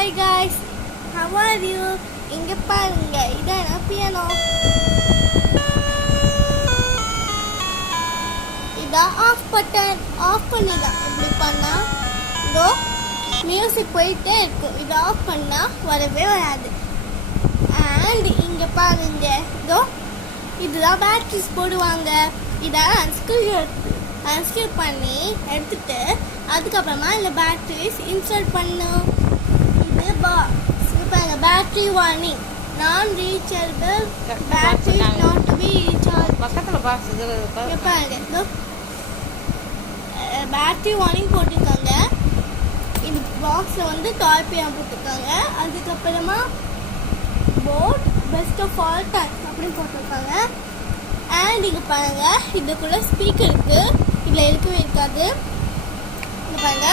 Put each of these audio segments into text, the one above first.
Hi guys, how are you? இங்க பாருங்க, இதான பியானோ. இதா ஆஃப் பட்டன். ஆஃப் பண்ணிடலாம். இப்படி பண்ணா இதோ மியூசிக் போயிட்டே இருக்கும். இதை ஆஃப் பண்ணா வரவே வராது. அண்ட் இங்க பாருங்க, இதோ இதுதான் பேட்டரிஸ் போடுவாங்க. இதை அன்ஸ்கியூ பண்ணி எடுத்துட்டு அதுக்கப்புறமா இந்த பேட்டரிஸ் இன்ஸ்டால் பண்ணும். இது பாருங்க, பேட்டரி வார்னிங், நான் rechargeable battery not to be recharge. பக்கத்துல பாருங்க, இதோ பேட்டரி வார்னிங் போட்டிருக்காங்க. இந்த பாக்ஸில் வந்து டாய்பியாக போட்டிருக்காங்க. அதுக்கப்புறமா boat best of all time அப்படின்னு போட்டிருக்காங்க. அண்ட் இங்கே பாருங்க, இதுக்குள்ள ஸ்பீக்கர் இருக்கு. இதில் இருக்கவே இருக்காது. இங்கே பாருங்க,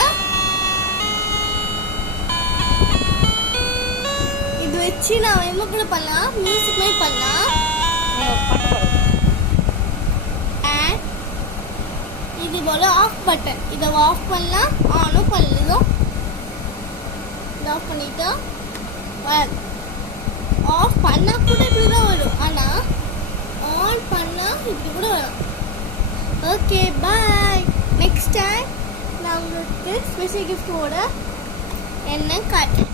இது வச்சு நான் என்ன கூட பண்ணலாம், மியூசிக் மாதிரி பண்ணலாம். அண்ட் இது போல ஆஃப் பட்டன், இதை ஆஃப் பண்ணலாம், ஆனும் பண்ணலாம். இதை ஆஃப் பண்ணிட்டா ஆஃப் பண்ணால் கூட இப்படி தான் வரும். ஆனால் ஆன் பண்ணால் இப்படி கூட வரும். Okay bye. நெக்ஸ்ட் டைம் நான் உங்களுக்கு ஸ்பெஷல் கிஃப்டோட என்ன காட்டுறேன்.